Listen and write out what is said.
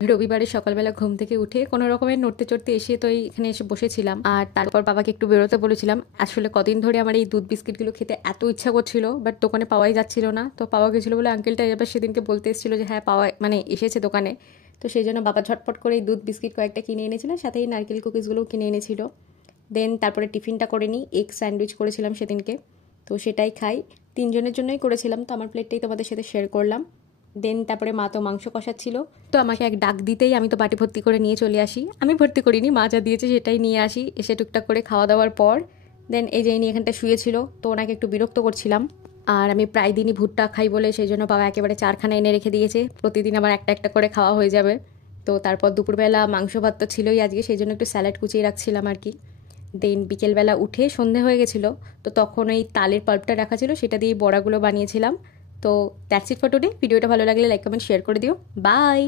রবিবারে সকালবেলা ঘুম থেকে উঠে কোনো রকমের নড়তে চড়তে এসে তো এখানে এসে বসেছিলাম, আর তারপর বাবাকে একটু বেরোতে বলেছিলাম। আসলে কদিন ধরে আমার এই দুধ বিস্কিটগুলো খেতে এত ইচ্ছা করছিল, বাট দোকানে পাওয়াই যাচ্ছিল না। তো পাওয়া গেছিলো বলে আঙ্কেলটা এবার সেদিনকে বলতে এসেছিলো যে হ্যাঁ পাওয়া মানে এসেছে দোকানে। তো সেই জন্য বাবা ঝটপট করে এই দুধ বিস্কিট কয়েকটা কিনে এনেছিল, সাথে এই নারকেল কুকিজগুলোও কিনে এনেছিল। দেন তারপরে টিফিনটা করে নিই, এগ স্যান্ডউইচ করেছিলাম সেদিনকে, তো সেটাই খাই। তিনজনের জন্যই করেছিলাম, তো আমার প্লেটটাই তোমাদের সাথে শেয়ার করলাম। দেন তারপরে মা তো মাংস কষাচ্ছিল, তো আমাকে এক ডাক দিতেই আমি তো বাটি ভর্তি করে নিয়ে চলে আসি। আমি ভর্তি করিনি, মা যা দিয়েছে সেটাই নিয়ে আসি। এসে টুকটাক করে খাওয়া দাওয়ার পর দেন এই যে ইনি এখানটা শুয়েছিল, তো ওনাকে একটু বিরক্ত করছিলাম। আর আমি প্রায় দিনই ভুট্টা খাই বলে সেই জন্য বাবা একেবারে চারখানা এনে রেখে দিয়েছে, প্রতিদিন আমার একটা একটা করে খাওয়া হয়ে যাবে। তো তারপর দুপুরবেলা মাংস ভাত তো ছিলই আজকে, সেই জন্য একটু স্যালাড কুচিয়ে রাখছিলাম আর কি। দেন বিকেলবেলা উঠে সন্ধে হয়ে গেছিলো, তো তখন ওই তালের পাল্পটা রাখা ছিল, সেটা দিয়ে বড়াগুলো বানিয়েছিলাম। তো দ্যাটস ইট ফর টুডে। ভিডিওটা ভালো লাগলে লাইক কমেন্ট শেয়ার করে দিও। বাই।